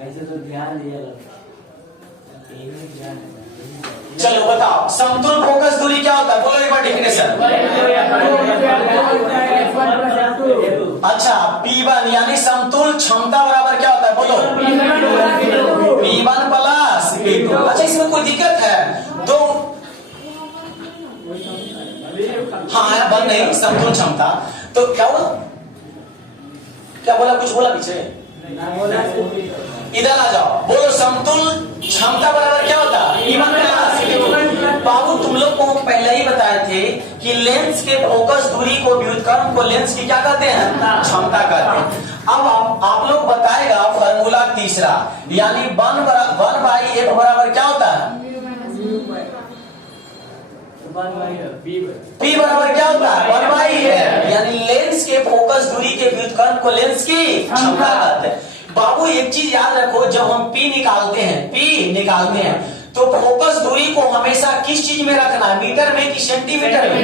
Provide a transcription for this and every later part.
ऐसे तो ध्यान दिया चलो बताओ समतुल फोकस दूरी क्या होता है, बोलो एक बार डेफिनेशन। अच्छा P1 यानी समतुल क्षमता बराबर क्या होता है, बोलो P1 प्लस P2। अच्छा इसमें कोई दिक्कत है? दो हाँ बन नहीं समतुल क्षमता तो क्या बोला, क्या बोला, कुछ बोला पीछे, इधर आ जाओ, बोलो समतुल क्षमता बराबर क्या होता है। बाबू तुम लोग को पहले ही बताए थे कि लेंस के फोकस दूरी को व्युत्क्रम को लेंस की क्या कहते हैं, क्षमता कहते हैं। अब आप लोग बताएगा फॉर्मूला तीसरा यानी 1/f बराबर क्या होता है, P बराबर क्या होता है 1/f, यानी लेंस के फोकस दूरी के व्युत्क्रम को लेंस की क्षमता कहते हैं। बाबू एक चीज याद रखो, जब हम P निकालते हैं तो फोकस दूरी को हमेशा किस चीज में रखना है, मीटर में कि सेंटीमीटर में,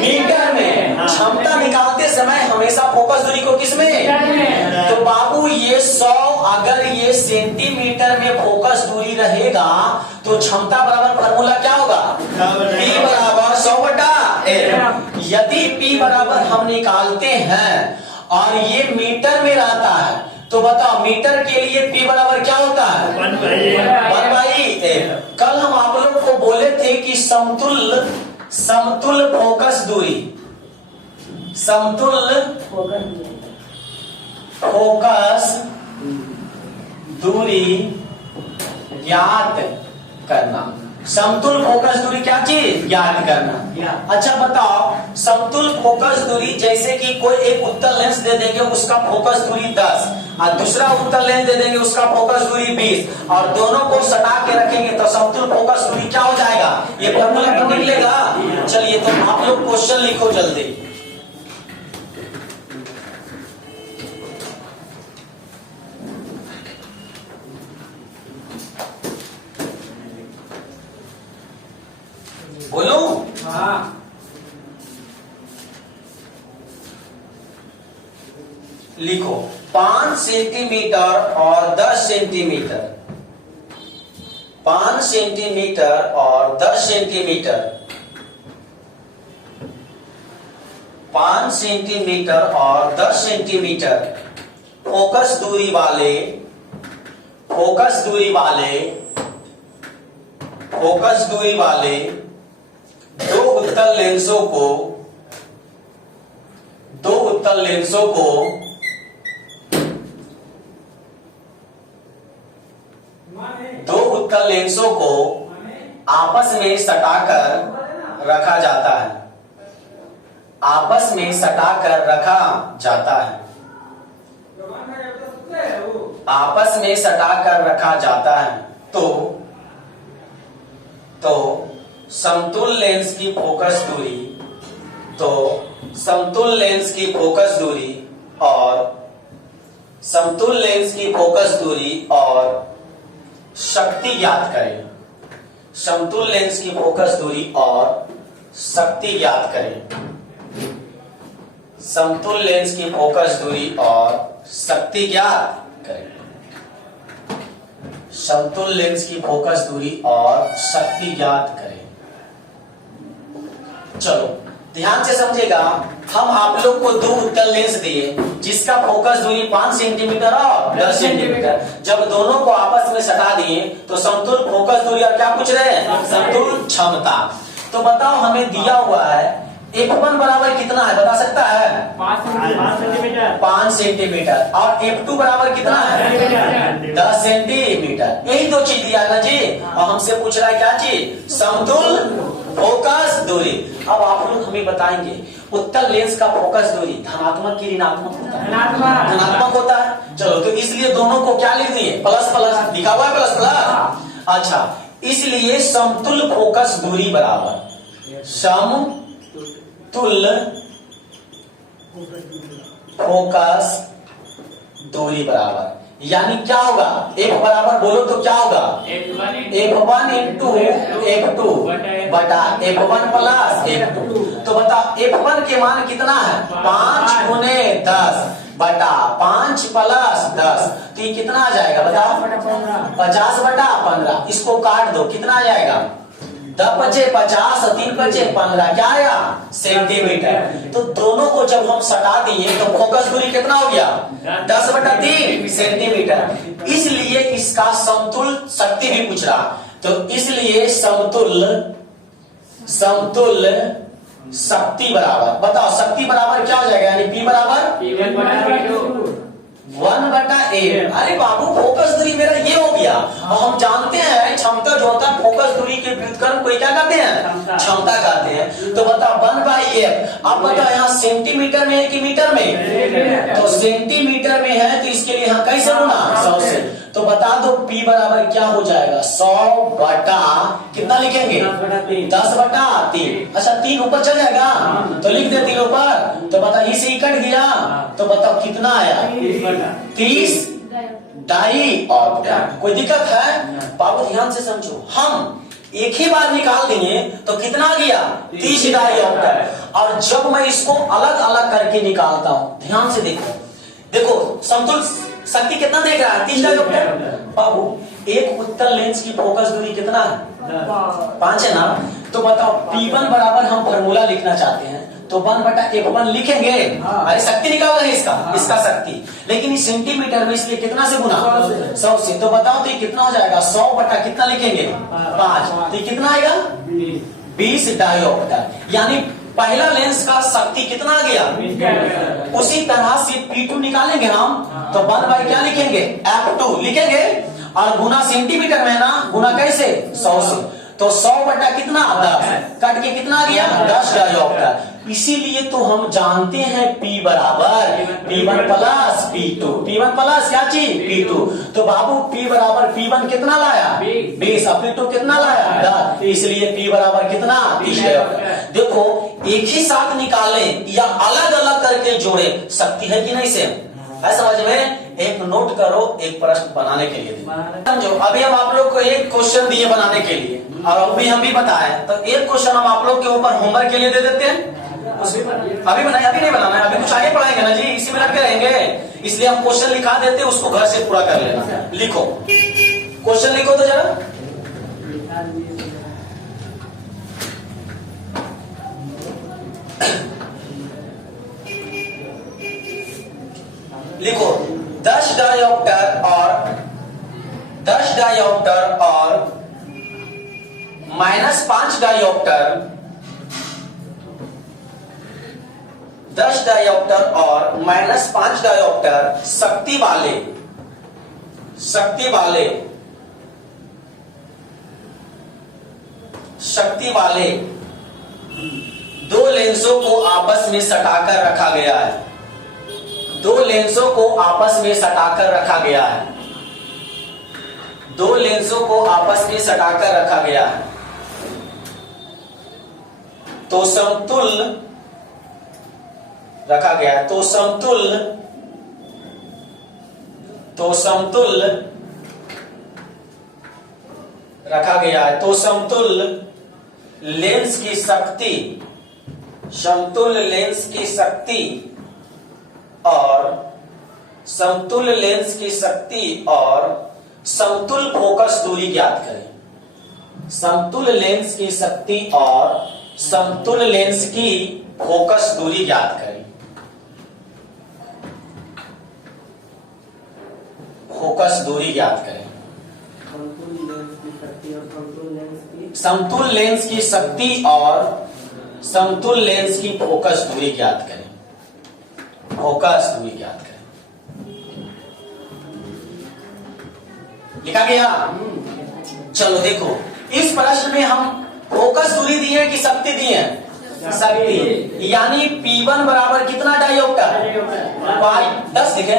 मीटर में। क्षमता निकालते समय हमेशा फोकस दूरी को किस में, तो बाबू ये 100 अगर ये सेंटीमीटर में फोकस दूरी रहेगा तो क्षमता बराबर फॉर्मूला क्या होगा, P बराबर 100/f। यदि P बराबर हम निकालते हैं और ये मीटर में रहता है तो बताओ मीटर के लिए P बराबर क्या होता है 1/f। कल हम आप लोग को बोले थे कि समतुल फोकस दूरी, समतुल फोकस दूरी ज्ञात करना, समतुल फोकस दूरी क्या चीज ज्ञात करना। अच्छा बताओ समतुल फोकस दूरी, जैसे कि कोई एक उत्तल लेंस दे देंगे उसका फोकस दूरी 10 और दूसरा उत्तल लेंस दे देंगे उसका फोकस दूरी 20 और दोनों को सटा के रखेंगे तो समतुल फोकस दूरी क्या हो जाएगा, ये फॉर्मूला तो निकलेगा। चलिए तो आप लोग क्वेश्चन लिखो जल्दी। बोलो हाँ। लिखो 5 सेंटीमीटर और 10 सेंटीमीटर, 5 सेंटीमीटर और 10 सेंटीमीटर, 5 सेंटीमीटर और 10 सेंटीमीटर फोकस दूरी वाले दो उत्तल लेंसों को आपस में सटाकर रखा जाता है, आपस में सटाकर रखा जाता है, आपस में सटाकर रखा जाता है। तो समतुल लेंस की फोकस दूरी, तो समतुल लेंस की फोकस दूरी और समतुल लेंस की फोकस दूरी और शक्ति ज्ञात करें, समतुल लेंस की फोकस दूरी और शक्ति ज्ञात करें, समतुल लेंस की फोकस दूरी और शक्ति ज्ञात करें, समतुल लेंस की फोकस दूरी और शक्ति ज्ञात करें। चलो ध्यान से समझेगा, हम आप लोग को 2 उत्तल लेंस दिए जिसका फोकस दूरी 5 सेंटीमीटर और 10 सेंटीमीटर, जब दोनों को आपस में सटा दिए तो समतुल फोकस दूरी और क्या पूछ रहे हैं, समतुल क्षमता। तो बताओ हमें दिया हुआ है F1 बराबर कितना है, बता सकता है 5 सेंटीमीटर और F2 बराबर कितना है 10 सेंटीमीटर। यही 2 चीज दिया ना जी, और हमसे पूछ रहा है क्या चीज, समतुल फोकस दूरी। अब आप लोग हमें बताएंगे उत्तल लेंस का फोकस दूरी धनात्मक की ऋणात्मक होता है, धनात्मक होता है। चलो तो इसलिए दोनों को क्या लिख दिए, प्लस प्लस लिखा हुआ है, प्लस प्लस। अच्छा इसलिए समतुल फोकस दूरी बराबर समतुल फोकस दूरी बराबर, यानी क्या होगा, एक बराबर बोलो तो क्या होगा F1 इंटू F2 बटा F1 प्लस F2। तो बताओ F1 के मान कितना है 5 × 10 बटा 5 प्लस 10, तो ये कितना आ जाएगा बताओ? 50/15। इसको काट दो, कितना आ जाएगा? 10 बचे 50 और 3 बचे 15, क्या आया? सेंटीमीटर। तो दोनों को जब हम सटा दिए तो फोकस दूरी कितना हो गया? 10/3 सेंटीमीटर। इसलिए इसका समतुल शक्ति भी पूछ रहा, तो इसलिए समतुल्य शक्ति बराबर, बताओ शक्ति बराबर क्या हो जाएगा? यानी P बराबर 1/8। अरे बाबू फोकस दूरी मेरा ये हो गया। और हम जानते हैं क्षमता जो होता है फोकस दूरी के व्युत्क्रम को क्या कहते हैं? क्षमता कहते हैं। तो बताओ 1/8। अब बताओ यहाँ सेंटीमीटर में है कि मीटर में? तो सेंटीमीटर में है, तो इसके लिए यहाँ कैसे गुना? 100 से। तो बता दो P बराबर क्या हो जाएगा? 100 बटा कितना लिखेंगे? 10/3। अच्छा 3 ऊपर चल जाएगा तो लिख दे 3 ऊपर। तो बता इसे ही कट गया, तो बताओ कितना आया? 30 डाइऑप्टर। कोई दिक्कत है? बाबू ध्यान से समझो, हम एक ही बार निकाल देंगे तो कितना आ गया? 30 डाइऑप्टर। और जब मैं इसको अलग अलग करके निकालता हूं, ध्यान से देखो, देखो समतुल शक्ति कितना देख रहा है? 30 डाइऑप्टर। बाबू एक उत्तल लेंस की फोकस दूरी कितना है? 5 है ना? तो बताओ P1 बराबर हम फॉर्मूला लिखना चाहते हैं, तो 1/1 लिखेंगे। अरे शक्ति निकाल रहे हैं इसका शक्ति, लेकिन इस सेंटीमीटर में, इसलिए कितना से गुना? 100 से। तो बताओ तो ये कितना हो जाएगा? 100 बटा कितना लिखेंगे? 5। तो ये कितना आएगा? 20 डाइऑप्टर। यानी पहला लेंस का शक्ति कितना आ गया? उसी तरह से P2 निकालेंगे हम, तो 1 क्या लिखेंगे? F2 लिखेंगे। और गुना सेंटीमीटर में ना, गुना कैसे? 100 से। तो 100 बटा कितना? 10। कट के कितना आ गया? 10 डाइऑप्टर। इसीलिए तो हम जानते हैं P बराबर P1 plus P2। P1 plus क्या चीज? P2। तो बाबू P बराबर P1 कितना लाया? 20। और P2 कितना लाया? 10। इसलिए P बराबर कितना? 30 डाइऑप्टर। देखो एक ही साथ निकाले या अलग अलग करके जोड़े, शक्ति है कि नहीं सेम है? समझ में? एक नोट करो, एक प्रश्न बनाने के लिए समझो। अभी हम आप लोग को एक क्वेश्चन दिए बनाने के लिए, और अभी हम भी बताए, तो एक क्वेश्चन हम आप लोग के ऊपर होमवर्क के लिए दे देते हैं। अभी बनाए, अभी नहीं बनाना है, अभी कुछ आगे पढ़ाएंगे ना जी, इसी में लग के रहेंगे। इसलिए हम क्वेश्चन लिखा देते हैं, उसको घर से पूरा कर लेना। लिखो क्वेश्चन, लिखो तो जरा। लिखो 10 डाइऑप्टर और -5 डाइऑप्टर, 10 डाइऑप्टर और -5 डाइऑप्टर शक्ति वाले दो लेंसों को आपस में सटाकर रखा गया है। दो लेंसों को आपस में सटाकर रखा गया है। दो लेंसों को आपस में सटाकर रखा गया है। तो समतुल्य रखा गया है। तो समतुल्य रखा गया है। तो समतुल्य लेंस की शक्ति, समतुल्य लेंस की शक्ति और समतुल्य लेंस की शक्ति और समतुल्य फोकस दूरी ज्ञात करें। समतुल्य लेंस की शक्ति और समतुल्य लेंस की फोकस दूरी ज्ञात करें। फोकस दूरी ज्ञात करें। समतुल्य लेंस की शक्ति और समतुल्य लेंस की फोकस दूरी ज्ञात करें। फोकस दूरी ज्ञात करें। लिखा गया? चलो देखो, इस प्रश्न में हम फोकस दूरी दी है कि शक्ति दी है? शक्ति। यानी P1 बराबर कितना डाइऑप्टर? 10 लिखे,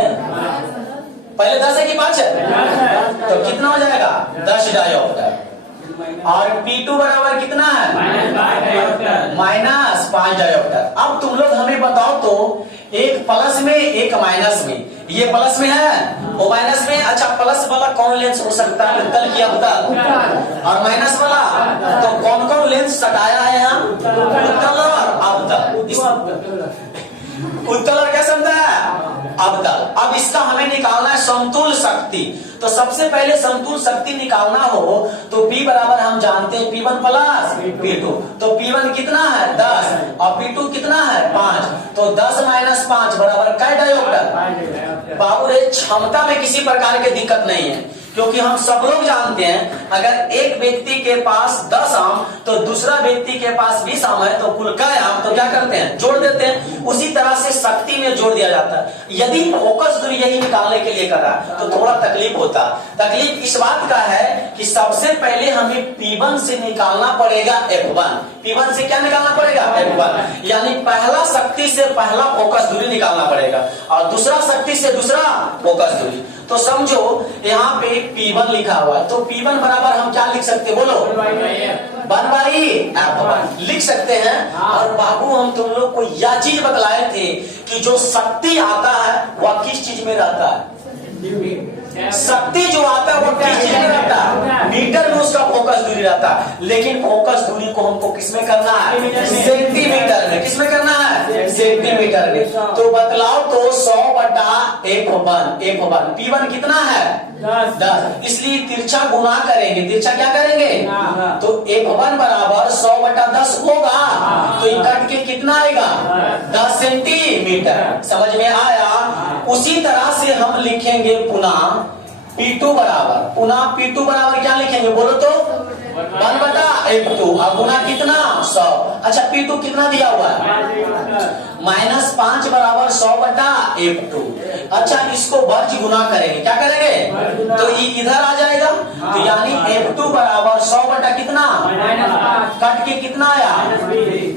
पहले 10 है कि 5 है? तो कितना हो जाएगा? 10 डाइऑप्टर। और P2 बराबर कितना है? -5 डाइऑप्टर। अब तुम लोग हमें बताओ तो, एक प्लस में एक माइनस में, ये प्लस में है वो माइनस में। अच्छा प्लस वाला कौन लेंस हो सकता है? उत्तल की अवतल। और माइनस वाला, तो कौन कौन लेंस सटाया है यहाँ? उत्तल और अवतल। उत्तल और क्या समझा है? अवतल। अब इसका हमें निकालना है समतुल शक्ति। तो सबसे पहले समतुल शक्ति निकालना हो तो P बराबर हम जानते हैं P1 प्लस P2। तो P1 कितना है 10 और P2 कितना है 5। तो 10 - 5 बराबर कै डायोप्टर। बाबू रे क्षमता में किसी प्रकार की दिक्कत नहीं है, क्योंकि हम सब लोग जानते हैं अगर एक व्यक्ति के पास 10 आम तो दूसरा व्यक्ति के पास 20 आम है तो कुल कै आम, तो क्या करते हैं जोड़ देते हैं। उसी तरह से शक्ति में जोड़ दिया जाता है। यदि फोकस दूरी यही निकालने के लिए करा तो थोड़ा तकलीफ होता। तकलीफ इस बात का है कि सबसे पहले हमें P1 से निकालना पड़ेगा F1। P1 से क्या निकालना पड़ेगा F1, यानी पहला शक्ति से पहला फोकस दूरी निकालना पड़ेगा और दूसरा शक्ति से दूसरा फोकस दूरी। तो समझो यहाँ पे P1 लिखा हुआ है, तो P1 बराबर हम क्या लिख सकते हैं बोलो 1/F1 लिख सकते हैं। और बाबू हम तुम लोग को यह चीज बतलाए थे कि जो शक्ति आता है वह किस चीज में रहता है। शक्ति जो आता है वो किस चीज में रहता है, मीटर में उसका फोकस दूरी रहता है। लेकिन फोकस दूरी को हमको किसमें करना है, सेंटीमीटर में। किसमें करना है, सेंटीमीटर में। तो बतलाओ तो 100/F1। P1 कितना है 10, इसलिए तिरछा गुना करेंगे। तिरछा क्या करेंगे, तो F1 बराबर 100/10 होगा। तो ये कट के कितना आएगा 10 सेंटीमीटर। समझ में आया। उसी तरह से हम लिखेंगे पुनः P2 बराबर क्या लिखेंगे बोलो तो 1/F2 और गुना कितना 100। अच्छा P2 कितना दिया हुआ है -5 बराबर 100/F2। अच्छा इसको वर्ज गुना करेंगे, क्या करेंगे तो ये इधर आ जाएगा। तो यानी F2 बराबर 100 कितना कट के कितना आया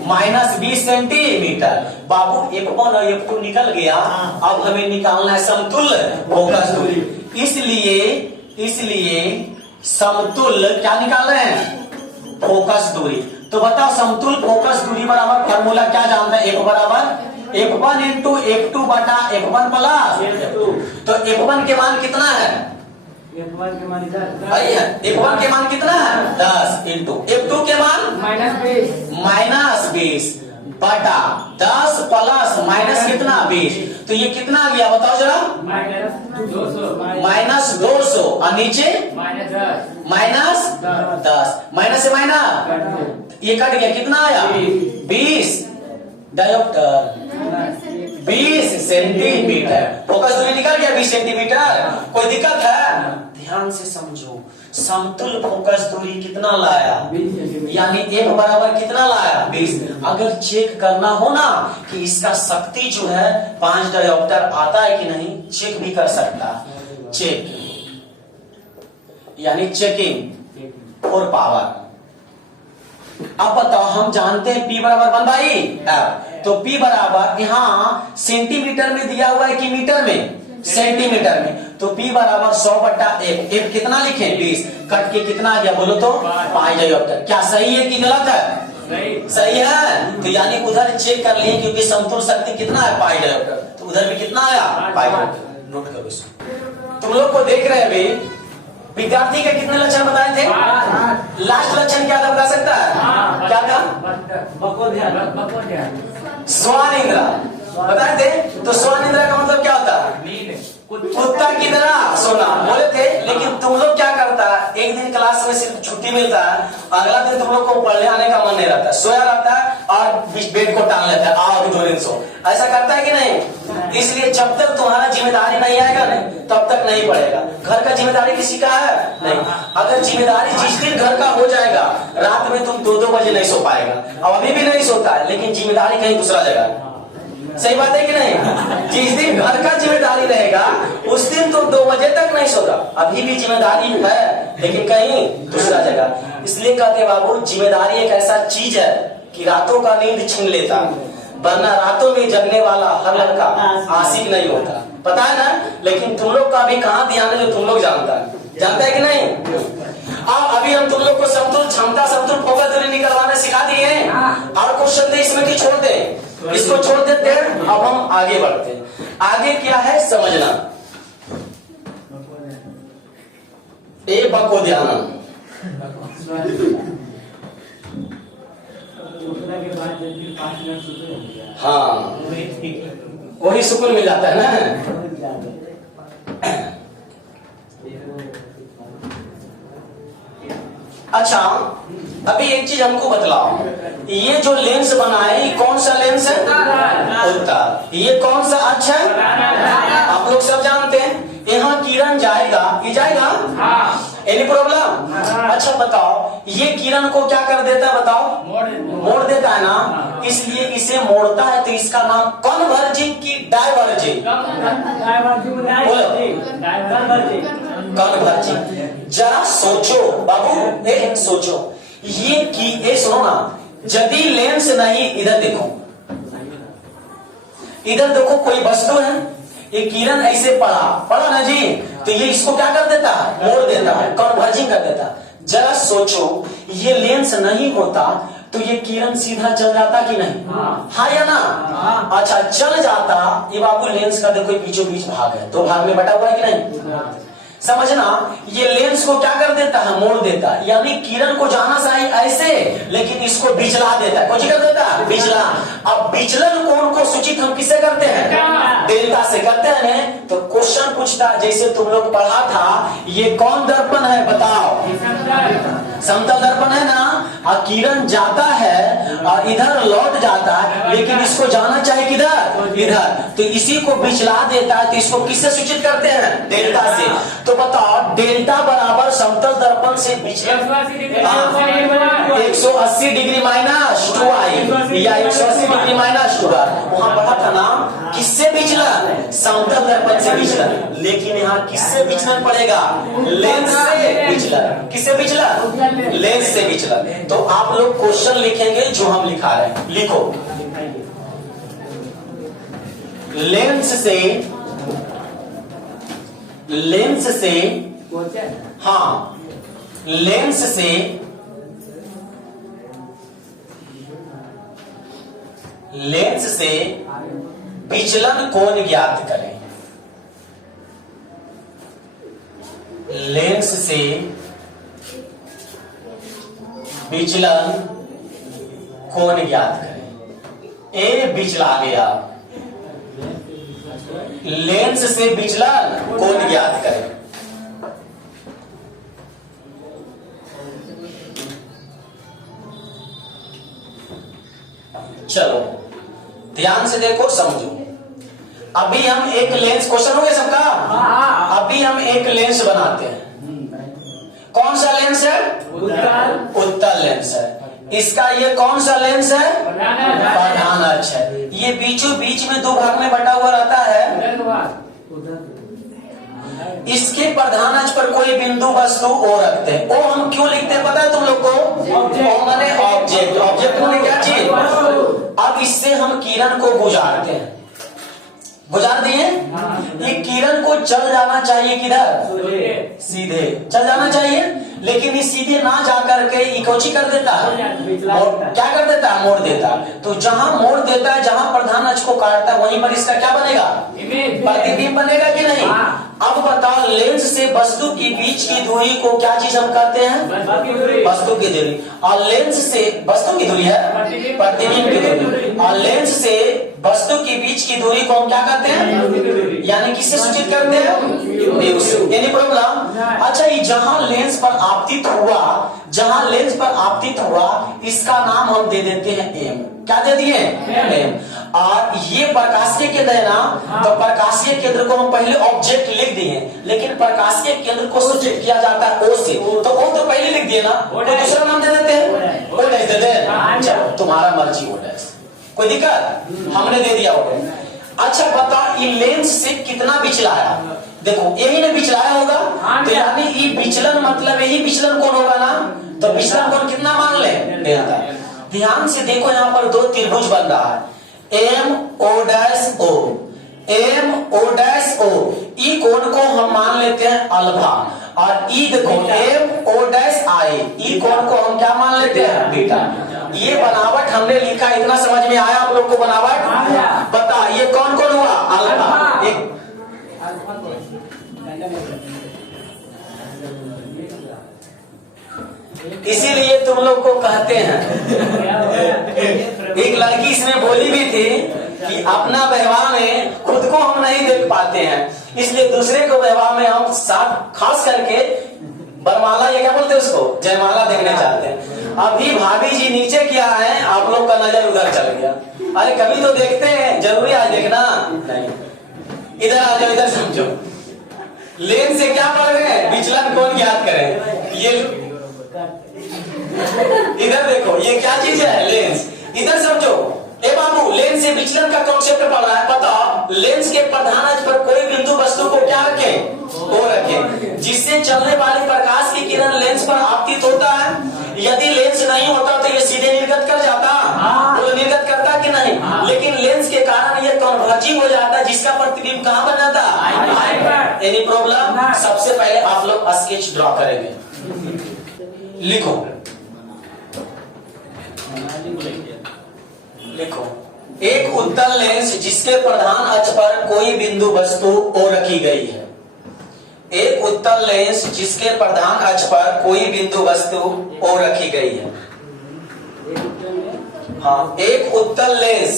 -20 सेंटीमीटर। बाबू F1 और F2 निकल गया। अब हमें निकालना है समतुल्य फोकस दूरी। इसलिए समतुल्य क्या निकाल रहे हैं फोकस दूरी। तो बताओ समतुल फोकस दूरी बराबर फॉर्मूला क्या जानता है, F बराबर F1 × F2/F1 प्लस। तो F1 के मान कितना है F1 के मान कितना है 10 × F2 के मान -20 बटा 10 प्लस माइनस कितना 20। तो ये कितना आ गया बताओ जरा -200 और नीचे -10 माइनस से माइनस ये कट गया कितना आया 20 डायोप्टर 20 सेंटीमीटर। फोकस दूरी निकल गया 20 सेंटीमीटर। कोई दिक्कत है, ध्यान से समझो। समतुल फोकस दूरी कितना लाया, यानी F बराबर कितना लाया 20। अगर चेक करना हो ना कि इसका शक्ति जो है 5 डायोप्टर आता है कि नहीं, चेक भी कर सकता। चेक यानी चेकिंग फॉर पावर। अब बताओ हम जानते हैं P बराबर 1/F। तो P बराबर यहाँ सेंटीमीटर में दिया हुआ है कि मीटर में, सेंटीमीटर में। तो P बराबर 100/F। F कितना लिखे 20 कट के कितना आ गया बोलो तो 5 डायोप्टर। क्या सही है कि गलत है, सही है। तो यानी उधर चेक कर लिए क्योंकि समतुल शक्ति कितना है 5 डायोप्टर, तो उधर भी कितना आया 5 डायोप्टर। नोट करो इसको। तुम लोग को देख रहे हैं अभी विद्यार्थी के कितने लक्षण बताए थे, लास्ट लक्षण क्या था बता सकता है, क्या था स्वान इंद्रा बताए थे। तो स्वान इंद्रा का मतलब क्या होता है, कुत्ता की तरह सोना बोले थे। लेकिन तुम लोग क्या करता है, एक दिन क्लास में सिर्फ छुट्टी मिलता है, अगला दिन तुम लोग को पढ़ने आने का मन नहीं रहता, सोया रहता है और बेड को टाल लेता है, आओ 2 दिन सो। ऐसा करता है कि नहीं। इसलिए जब तक तुम्हारा जिम्मेदारी नहीं आएगा नहीं तब तक नहीं पड़ेगा। घर का जिम्मेदारी किसी का है नहीं। अगर जिम्मेदारी जिस दिन घर का हो जाएगा, रात में तुम 2-2 बजे नहीं सो पाएगा। अब अभी भी नहीं सोता है, लेकिन जिम्मेदारी कहीं दूसरा जगह। सही बात है कि नहीं। जिस दिन घर का जिम्मेदारी रहेगा उस दिन तुम 2 बजे तक नहीं सोगा। अभी भी जिम्मेदारी है लेकिन कहीं दूसरा जगह। इसलिए कहते बाबू जिम्मेदारी एक ऐसा चीज है कि रातों का नींद छीन लेता, वरना रातों में जगने वाला हर लड़का आशिक नहीं होता, पता है ना। लेकिन तुम लोग का भी कहाँ ध्यान है जो तुम लोग जानता है कि नहीं। अब अभी हम तुम लोग को समतुल क्षमता समतुल फोकस दूरी निकलवाना सिखा दिए हैं। और क्वेश्चन दे इसमें की छोड़ दे, इसको छोड़ देते हैं। अब हम आगे बढ़ते हैं। आगे क्या है समझना, ए बको ध्यान। हाँ वही सुकून मिल जाता है ना। अच्छा, अभी एक चीज हमको बतलाओ, ये जो लेंस बना है ये कौन सा लेंस है? उत्तल। ये कौन सा अक्ष है? आप लोग सब जानते हैं। यहाँ किरण जाएगा, ये जाएगा, एनी प्रॉब्लम? अच्छा बताओ, ये किरण को क्या कर देता है बताओ? मोड़ देता है ना, इसलिए इसे मोड़ता है। तो इसका नाम कन्वर्जिंग की डाइवर्जिंग? कन्वर्जिंग। जरा सोचो बाबू, सोचो, ये सुनो ना, यदि लेंस नहीं, इधर देखो, इधर देखो कोई वस्तु है, ये किरण ऐसे पड़ा ना जी, तो ये इसको क्या कर देता है? मोड़ देता है, कन्वर्जिंग कर देता है। जरा सोचो, ये लेंस नहीं होता तो ये किरण सीधा चल जाता कि नहीं? हाँ या ना? अच्छा, चल जाता। ये बाबू लेंस का देखो बीचों बीच भाग है, दो भाग में बटा हुआ है कि नहीं? समझना, ये लेंस को क्या कर देता है? मोड़ देता है। यानी किरण को जाना चाहिए ऐसे, लेकिन इसको बिचला देता है। कुछ कर देता है? बिचला। अब विचलन कोण को सूचित हम किससे करते हैं? डेल्टा से करते हैं। तो क्वेश्चन पूछता है, जैसे तुम लोग पढ़ा था, ये कौन दर्पण है बताओ? समतल दर्पण है ना। और किरण जाता है और इधर लौट जाता है, लेकिन इसको जाना चाहिए किधर? इधर। तो इसी को बिचला देता है। तो इसको किससे सूचित करते हैं? डेल्टा से। तो बताओ, डेल्टा बराबर समतल दर्पण से विचलन 180 डिग्री माइनस 2i या 180 डिग्री माइनस 2r। वहां पढ़ा था ना, किससे विचलन? समतल दर्पण से विचलन। लेकिन यहाँ किससे विचलन पड़ेगा? लेंस से विचलन। किससे विचलन? लेंस से विचलन। तो आप लोग क्वेश्चन लिखेंगे जो हम लिखा रहे हैं, लिखो। लेंस से, हाँ, लेंस से विचलन कोण ज्ञात करें। लेंस से विचलन कोण ज्ञात करें। ए विचला गया, लेंस से विचलन कोण ज्ञात करें। चलो ध्यान से देखो, समझो। अभी हम एक लेंस, क्वेश्चन हो गया सबका? अभी हम एक लेंस बनाते हैं। कौन सा लेंस है? उत्तल लेंस है। इसका ये कौन सा लेंस है? प्रधान अक्ष है। ये बीचों बीच में दो भाग में बटा हुआ रहता है। इसके प्रधान अक्ष पर कोई बिंदु वस्तु ओ रखते हैं। ओ हम क्यों लिखते हैं पता है तुम लोग को? ओ माने ऑब्जेक्ट। ऑब्जेक्ट माने क्या चीज? अब इससे हम किरण को गुजारते हैं, गुजार दिए। ये किरण को चल जाना चाहिए किधर? सीधे चल जाना चाहिए, लेकिन ये सीधे ना जाकर के इकोची कर देता है, क्या कर देता है? मोड़ देता है। तो जहां मोड़ देता है, जहां प्रधान अक्ष को काटता है, वहीं पर इसका क्या बनेगा? प्रतिबिंब बनेगा कि नहीं? अब बताओ, लेंस से वस्तु की बीच की दूरी को क्या चीज हम कहते हैं? वस्तु की दूरी। और लेंस से वस्तु की दूरी है प्रतिबिंब की दूरी। और लेंस से वस्तु की बीच की दूरी को हम क्या कहते हैं? यानी किससे सूचित करते हैं? Any problem? अच्छा, ये जहां लेंस पर आपतित हुआ, जहां लेंस पर आपतित हुआ, इसका नाम हम दे देते हैं एम। क्या दे दिए? एम। और ये प्रकाशीय केंद्र है ना, तो प्रकाशीय केंद्र को हम पहले ऑब्जेक्ट लिख दिए, लेकिन प्रकाशीय केंद्र को सूचित किया जाता है ओ से। तो ओ तो पहले लिख दिए ना, तो दूसरा नाम दे देते हैं, ओ डैश दे दें। चलो तुम्हारा मर्जी, ओ डैश, कोई दिक्कत? हमने दे दिया ओ डैश। अच्छा बताओ, ये लेंस से कितना विचलाया? देखो यही ने विचलाया होगा, तो यानी ये विचलन मतलब यही विचलन कोण होगा ना। तो विचलन कोण कितना मान ले? डेल्टा। ध्यान से देखो, यहाँ पर दो त्रिभुज बन रहा है, M O dash O, M O dash O. ई कोण को हम मान लेते हैं अल्फा, और ई देखो एम ओ डैश आई, ई कोण को हम क्या मान लेते हैं? बीटा। ये बनावट हमने लिखा, इतना समझ में आया आप लोग को बनावट? बता ये कौन कौन हुआ? अल्फा। एक इसीलिए तुम लोग को कहते हैं, एक लड़की इसमें बोली भी थी कि अपना व्यवहार में खुद को हम नहीं देख पाते हैं, इसलिए दूसरे को व्यवहार में हम साथ खास करके बरमाला, ये क्या बोलते हैं उसको, जयमाला देखने चाहते हैं। अभी भाभी जी नीचे क्या है, आप लोग का नजर उधर चल गया। अरे कभी तो देखते हैं, जरूरी आज देखना नहीं। इधर आ जाओ, इधर समझो, लेन से क्या पढ़ रहे हैं, विचलन कौन याद करें। ये इधर देखो, ये क्या चीज है, लेंस। इधर समझो, ए बाबू, लेंस से विचलन का कॉन्सेप्ट पढ़ रहा है। बताओ, लेंस के प्रधान अक्ष पर कोई बिंदु वस्तु को क्या रखें, वो रखें, जिससे चलने वाले प्रकाश की किरण लेंस पर आपतित होता है। यदि लेंस नहीं होता तो ये सीधे निर्गत कर जाता, वो निर्गत करता कि नहीं, लेकिन लेंस के कारण ये कन्वर्जिंग हो जाता है, जिसका प्रतिबिंब कहाँ बनाता। Any problem? सबसे पहले आप लोग स्केच ड्रॉ करेंगे, लिखो लिखो। एक उत्तल लेंस जिसके प्रधान अक्ष पर कोई बिंदु वस्तु O रखी गई है। एक उत्तल लेंस जिसके प्रधान अक्ष पर कोई बिंदु वस्तु O रखी गई है। हाँ, एक उत्तल लेंस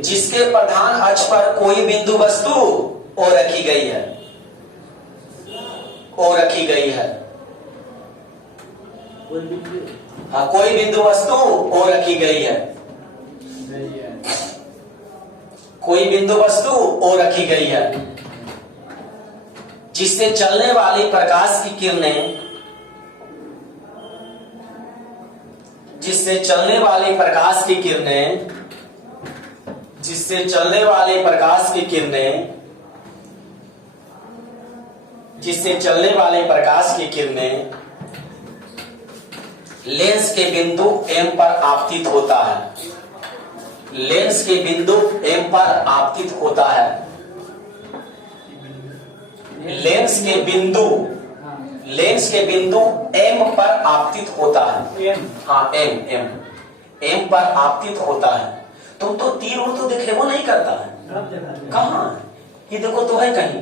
जिसके प्रधान अक्ष पर कोई बिंदु वस्तु O रखी गई है, O रखी गई है। हाँ, कोई बिंदु वस्तु O रखी गई है, कोई बिंदु वस्तु O रखी गई है, जिससे चलने वाली प्रकाश की किरणें, जिससे चलने वाली प्रकाश की किरणें, जिससे चलने वाली प्रकाश की किरणें, जिससे चलने वाले प्रकाश की किरणें लेंस के बिंदु M पर आपतित होता है। लेंस के बिंदु M पर आपतित होता है। लेंस के बिंदु M पर आपतित होता है। हाँ, M पर आपतित होता है। तुम तो तीर वो तो देखे वो नहीं करता है, कहाँ ये देखो तो है कहीं।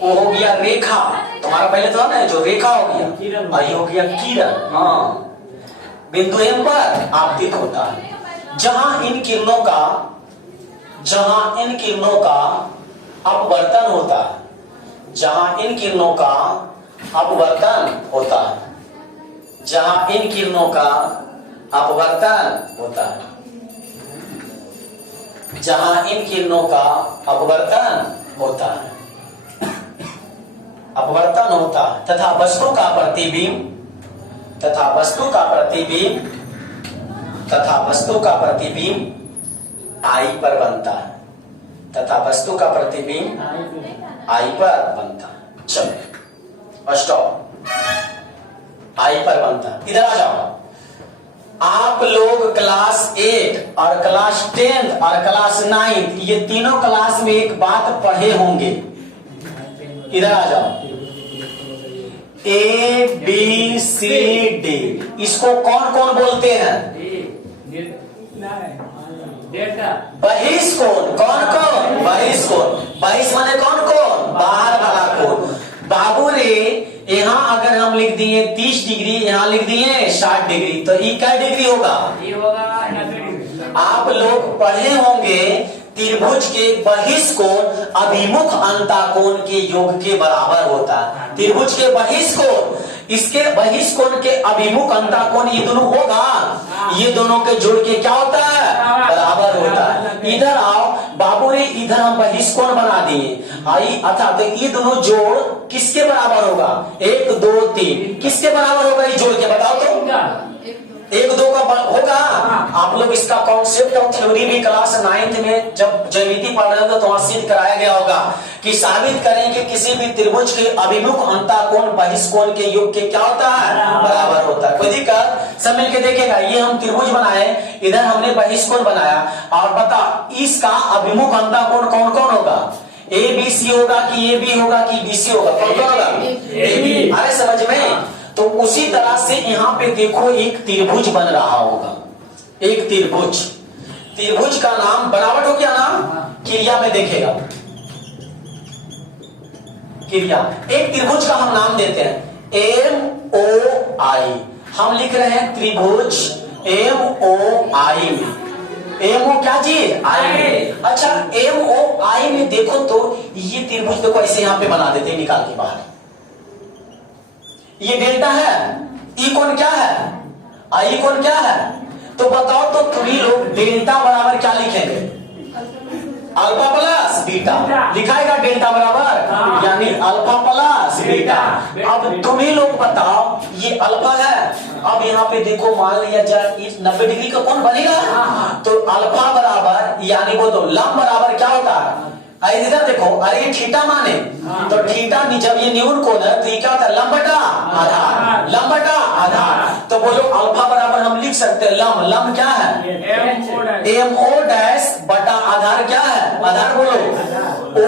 वो हो गया रेखा, तुम्हारा पहले तो है ना जो रेखा हो गया, और ये हो गया किरण। हाँ, बिंदु M पर आपतित होता है। जहां इन किरणों का अपवर्तन होता है, जहां इन किरणों का अपवर्तन होता है, जहां इन किरणों का अपवर्तन होता है, जहां इन किरणों का अपवर्तन होता है, अपवर्तन होता है तथा वस्तु का प्रतिबिंब, तथा वस्तु का प्रतिबिंब, तथा वस्तु का प्रतिबिंब I पर बनता है, तथा वस्तु का प्रतिबिंब I पर बनता है। चलो स्टॉप, I पर बनता है। इधर आ जाओ, आप लोग क्लास 8 और क्लास 10 और क्लास 9 ये तीनों क्लास में एक बात पढ़े होंगे। इधर आ जाओ, ABCD इसको कौन कौन बोलते हैं? बहिष्कोण। कौन कौन? बहिष्कोण। बहिष माने कौन कौन? बाहर वाला कोण। बाबू रे, यहाँ अगर हम लिख दिए 30 डिग्री, यहाँ लिख दिए 60 डिग्री, तो ये क्या डिग्री होगा? आप लोग पढ़े होंगे त्रिभुज के बहिष्कोण अभिमुख अंतःकोण के योग के बराबर होता है। त्रिभुज के बहिष्कोण, इसके बहिष्कोण के अभिमुख अंतःकोण ये दोनों होगा, ये दोनों के जोड़ के क्या होता है? बराबर होता है। इधर आओ बाबू रे, इधर हम बहिष्कोण बना दिए, आई अर्थात ये दोनों जोड़ किसके बराबर होगा? 1 2 3 किसके बराबर होगा? ये जोड़ के बताओ तो। 1 2 का होगा। आप लोग इसका कॉन्सेप्ट और थ्योरी भी क्लास 9th में जब ज्यामिति पढ़ रहे हो तो वहां सिद्ध कराया गया होगा कि साबित करें कि किसी भी त्रिभुज के अभिमुख अंतःकोण बहिष्कोण के योग के क्या होता है? बराबर होता है। कोई दिक्कत? सब मिलके देखेगा, ये हम त्रिभुज बनाए, इधर हमने बहिष्कोण बनाया, और बता इसका अभिमुख अंतःकोण कौन कौन होगा? ABC होगा कि AB होगा कि BC होगा? कौन कौन होगा? AB। अरे समझ में? तो उसी तरह से यहाँ पे देखो एक त्रिभुज बन रहा होगा, एक त्रिभुज। त्रिभुज का नाम बनावट हो गया नाम, क्रिया में देखेगा क्रिया। एक त्रिभुज का हम नाम देते हैं MOI। हम लिख रहे हैं त्रिभुज एम ओ आई में, एम ओ क्या चीज आई। अच्छा एम ओ आई में देखो तो ये त्रिभुज देखो ऐसे यहां पे बना देते हैं निकाल के बाहर, ये डेल्टा है, ई कोण क्या है, आई कोण क्या है, तो बताओ तो तुम्ही लोग डेल्टा बराबर क्या लिखेंगे, अल्फा प्लस बीटा लिखाएगा, डेल्टा बराबर यानी अल्फा प्लस बीटा। अब तुम्ही लोग बताओ ये अल्फा है, अब यहाँ पे देखो मान लिया जाए इस 90 डिग्री का कोण बनेगा, तो अल्फा बराबर यानी वो तो लंब बराबर क्या होता है, अरे इधर देखो, अरे थीटा माने तो थीटा जब ये न्यून कोण है तो ये क्या होता है, लंब बटा आधार, लंब बटा आधार। तो बोलो अल्फा बराबर हम लिख सकते हैं लंब, लंब क्या है एम ओ डैश बटा आधार क्या है, आधार बोलो O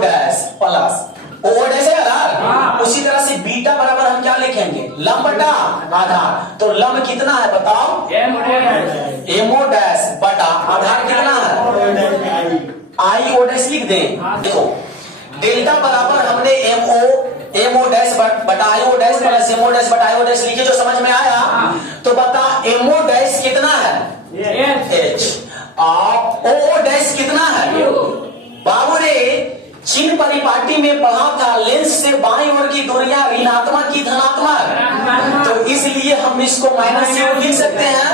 dash plus O dash है आधार। उसी तरह से बीटा बराबर हम क्या लिखेंगे, लंब बटा आधार। तो लंब कितना है बताओ, एम ओ डैश बटा आधार कितना है, आई ओ डैश लिख दें। देखो डेल्टा बराबर हमने एम ओ डैश बटा I O dash plus M O dash बटा आई ओ डैश लिखे, जो समझ में आया। तो बता एम ओ डैश कितना है एच, और ओ डैश कितना है, बाबू रे चिन्ह परिपाटी में पढ़ा था लेंस से बाईं ओर की दूरियां ऋणात्मक की धनात्मक, तो इसलिए हम इसको माइनस लिख सकते हैं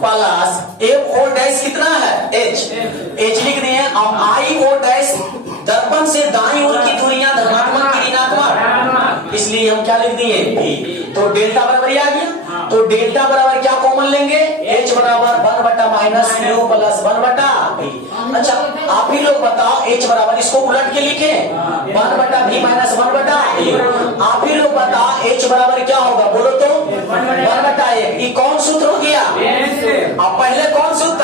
प्लस एम ओ डैश कितना है एच, एच लिख दिए, अब आई ओ डैश दर्पण से दाईं ओर की दूरियां धनात्मक की ऋणात्मक, इसलिए हम क्या लिख दिए बी। तो डेल्टा बराबर आ गया, तो डेल्टा बराबर क्या कॉमन लेंगे, एच बराबर 1 बटा माइनस म्यू प्लस 1 बटा बी। अच्छा आप ही लोग बताओ एच बराबर, इसको उलट के लिखे 1 बटा बी माइनस 1 बटा ए। आप ही लोग बताओ एच बराबर क्या होगा, बोलो तो 1 बटा ए। ये कौन सूत्र हो गया, अब पहले कौन सूत्र,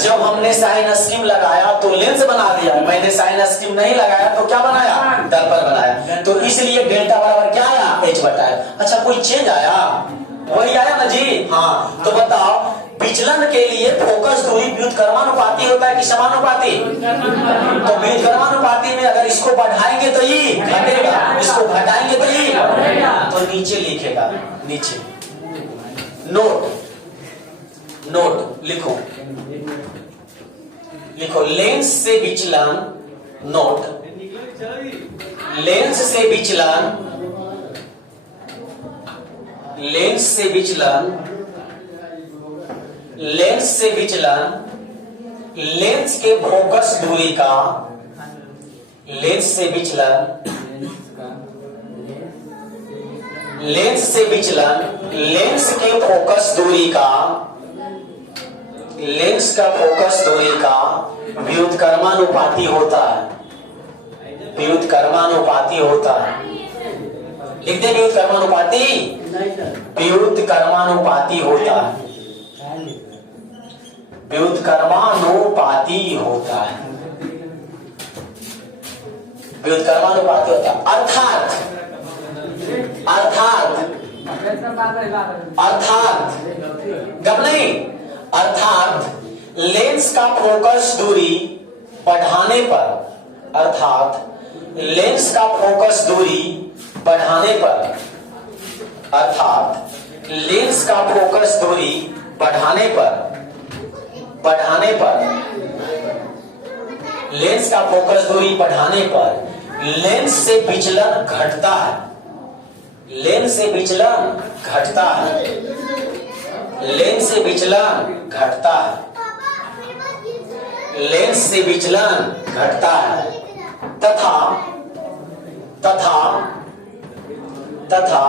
जब हमने साइन स्कीम लगाया तो लेंस बना दिया, मैंने साइन स्कीम नहीं लगाया तो क्या बनाया, दर्पण बनाया, तो इसलिए डेल्टा बराबर क्या आया एच बटा है। अच्छा कोई चेंज आया, वही आया ना जी, हाँ। तो बताओ विचलन के लिए फोकस दूरी व्युत्क्रमानुपाती होता है कि समानुपाती, तो व्युत्क्रमानुपाती में अगर इसको बढ़ाएंगे तो ये घटेगा, इसको घटाएंगे तो ये, तो नीचे लिखेगा, नीचे नोट लिखो, लिखो लेंस से विचलन, नोट लेंस से विचलन, लेंस से विचलन, लेंस से विचलन, लेंस के फोकस दूरी का, लेंस से विचलन, लेंस से विचलन, लेंस के फोकस दूरी का, लेंस का फोकस दूरी का व्युत्क्रमानुपाती होता है, व्युत्क्रमानुपाती होता है, लिख दे व्युत्क्रमानुपाती, व्युत्क्रमानुपाती होता है, व्युत्क्रमानुपाती होता है, व्युत्क्रमानुपाती होता है। अर्थात अर्थात अर्थात गप नहीं, अर्थात लेंस का फोकस दूरी बढ़ाने पर, अर्थात लेंस का फोकस दूरी बढ़ाने पर, अर्थात लेंस का फोकस दूरी बढ़ाने पर, बढ़ाने पर, लेंस का फोकस दूरी बढ़ाने पर लेंस से विचलन घटता है, लेंस से विचलन घटता है, लेंस से विचलन घटता है, लेंस से विचलन घटता है, तथा तथा तथा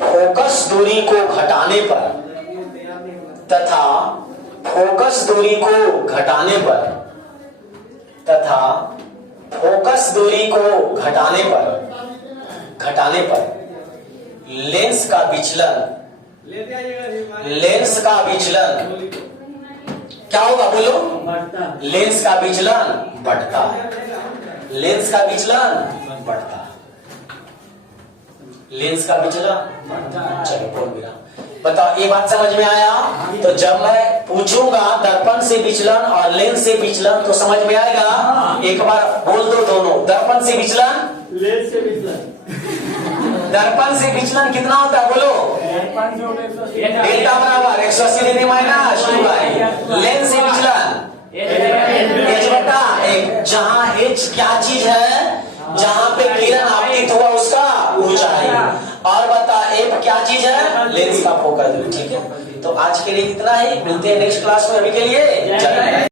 फोकस दूरी को घटाने पर, तथा फोकस दूरी को घटाने पर, तथा फोकस दूरी को घटाने पर, घटाने पर लेंस का विचलन, लेंस का विचलन क्या होगा बोलो, लेंस का विचलन बढ़ता है, लेंस का विचलन बढ़ता है, लेंस का विचलन बढ़ता है। चलो बोल मेरा बताओ, ये बात समझ में आया? तो जब मैं पूछूंगा दर्पण से विचलन और लेंस से विचलन तो समझ में आएगा। एक बार बोल दो दोनों, दर्पण से विचलन, लेंस से विचलन, दर्पण से विचलन कितना होता है बोलो, डेल्टा बराबर 180 डिग्री माइनस 2 लेंस से विचलन h बटा एक, जहां h क्या चीज है, जहां पे किरण आपतित हुआ उसका ऊंचाई, और बता f क्या चीज है, लेंस का फोकस दूरी। ठीक है, तो आज के लिए इतना ही, मिलते हैं नेक्स्ट क्लास में। अभी के लिए जय हिंद।